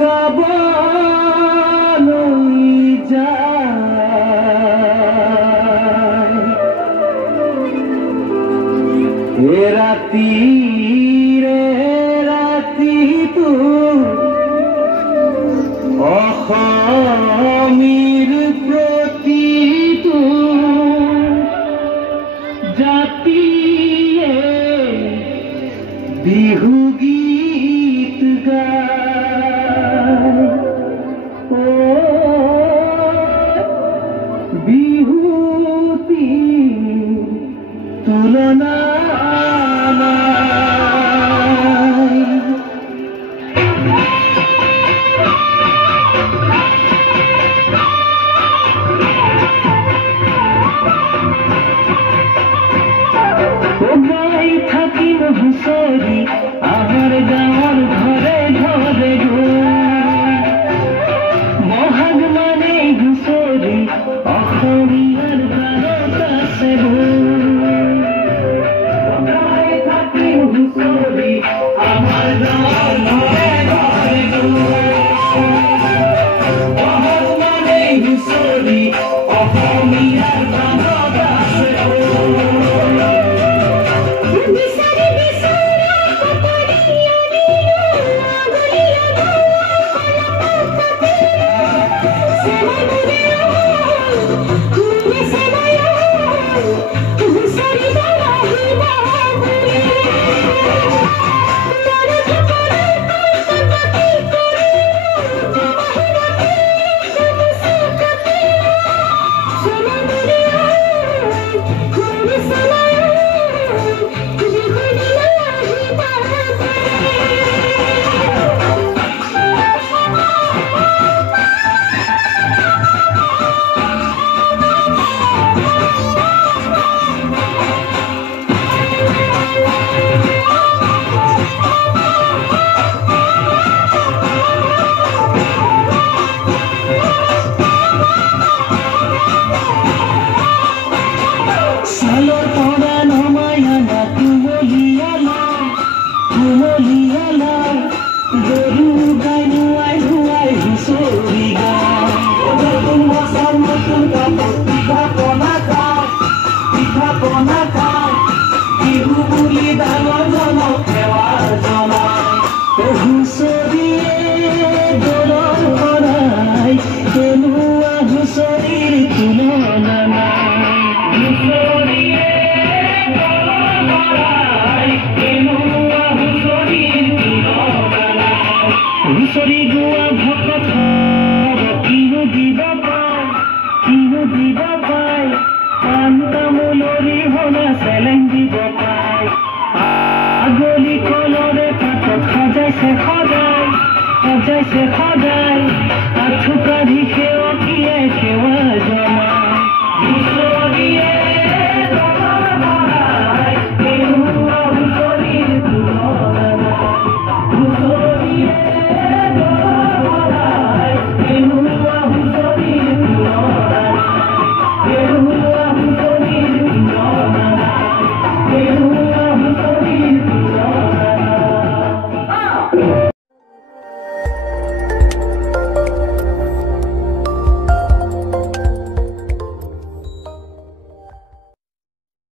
গাবলৈ যায় এ ৰাতিৰে ৰাতিটো অসমীৰ প্ৰতিটো জাতিয়ে বিহু গীত গায় ও বিহুতি তুলনা হুঁচৰি আমাৰ গাঁৱৰ ঘৰে ঘৰে বহাগ মানে হুঁচৰি অসমীয়াৰ গানত আছে থাকিম হুঁচৰি আমাৰ গাঁৱৰ ঘৰে ঘৰে বহাগ মানে হুঁচৰি অসমীয়াৰ গানত আছে হুঁচৰি গোৱা ভকত কিনো দিব পায় পাণ তামোলৰি হনা চেলেং দিব পায় আগলি কলৰে পাতত সজাইছে সদায়